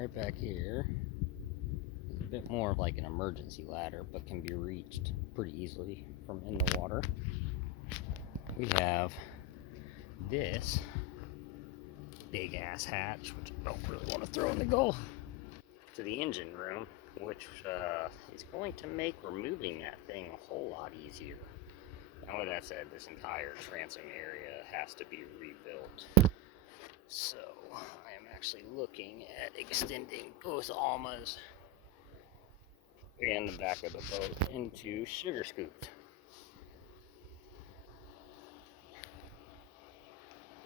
right back here is a bit more of like an emergency ladder, but can be reached pretty easily from in the water. We have this big ass hatch, which I don't really want to throw in the goal, to the engine room, which is going to make removing that thing a whole lot easier. Now, with that said, this entire transom area has to be rebuilt. So, I am actually looking at extending both Almas and the back of the boat into sugar scoops.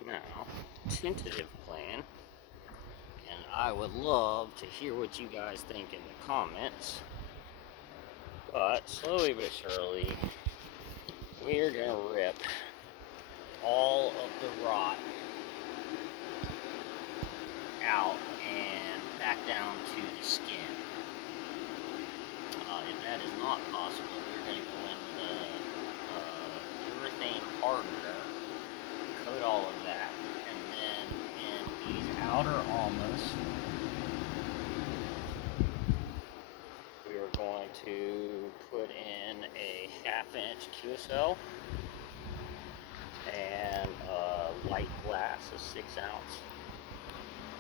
Now, tentative plan, and I would love to hear what you guys think in the comments, but slowly but surely, we're gonna rip all of the rot out and back down to the skin. If that is not possible, we're going to go in with urethane hardener, coat all of that, and then in these outer almas, we are going to put in a 1/2-inch QSL and a light glass, a 6-ounce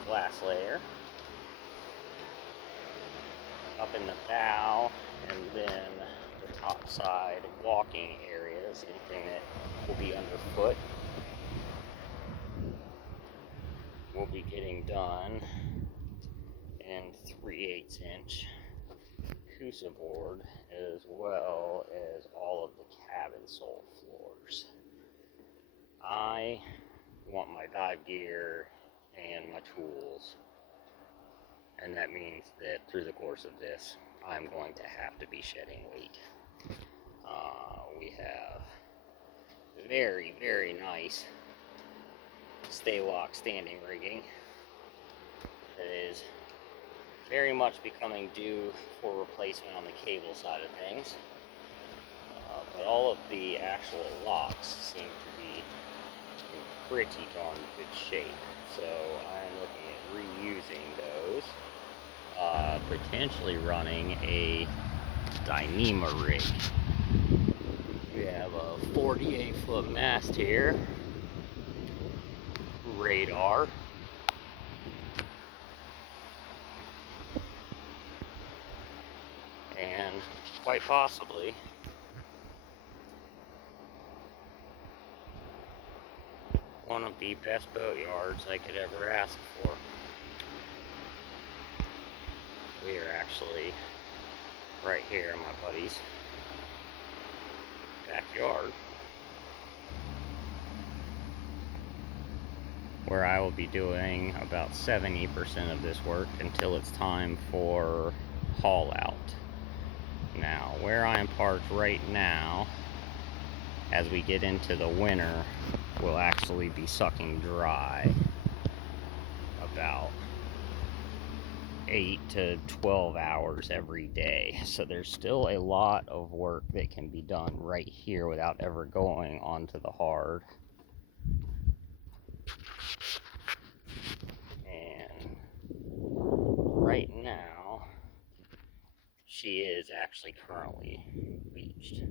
glass layer up in the bow, and then the top side walking areas, anything that will be underfoot, will be getting done in 3/8-inch Cusa board, as well as all of the cabin sole floors. I want my dive gear and my tools, and that means that through the course of this, I'm going to have to be shedding weight. We have very, very nice stay lock standing rigging that is very much becoming due for replacement on the cable side of things. But all of the actual locks seem to be in pretty darn good shape. So I'm looking at reusing those. Potentially running a Dyneema rig. We have a 48-foot mast here, radar, and quite possibly one of the best boat yards I could ever ask for. We are actually right here in my buddy's backyard, where I will be doing about 70% of this work until it's time for haul out. Now, where I am parked right now, as we get into the winter, will actually be sucking dry about 8 to 12 hours every day. So there's still a lot of work that can be done right here without ever going onto the hard. And right now, she is actually currently beached.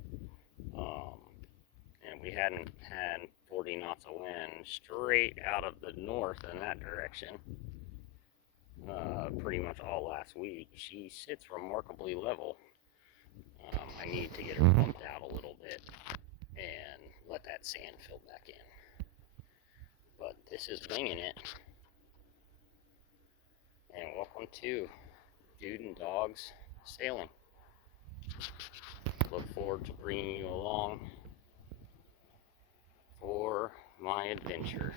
And we hadn't had 40 knots of wind straight out of the north in that direction pretty much all last week. She sits remarkably level. I need to get her pumped out a little bit and let that sand fill back in. But this is winging it. And welcome to Dude and Dogs Sailing. Look forward to bringing you along for my adventure.